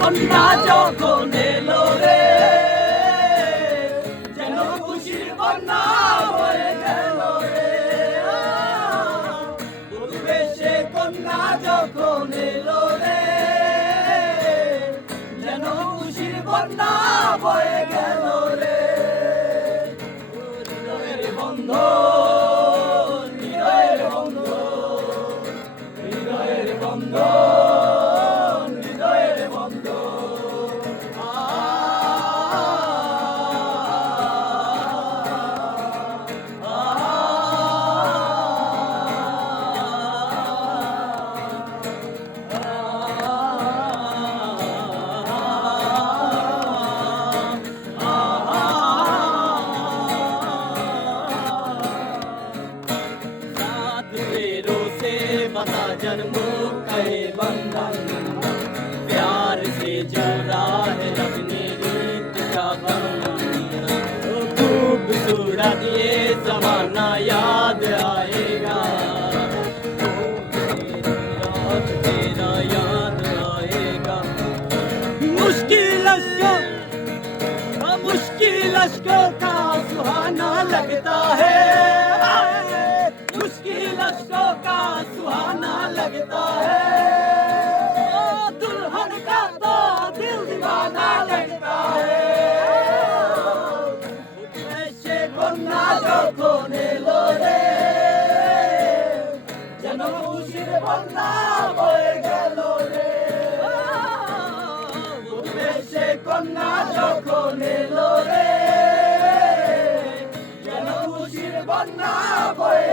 কন্যা যখন এলো রে যেন খুশির বন্যা হয়ে গেল রে বেশে কন্যা যখন এলো রে যেন খুশির বন্যা হয়ে গেল রে হৃদয়ের বন্ধন হৃদয়ের বন্ধন হৃদয়ের বন্ধন जन्मों का बंधन प्यार से जोड़ा है रब ने रीत का बंधन खूबसूरत ये जमाना याद आएगा तेरा याद आएगा मुश्किल अशकों का सुहाना लगता है मुश्किल अशकों का सुहाना लगता है दुल्हन का तो दिल दीवाना लगता है ऐसे कन्या যখন এলো রে যেন খুশির বন্যা বয়ে গেল রে ऐसे কন্যা যখন এলো রে যেন খুশির বন্যা বয়ে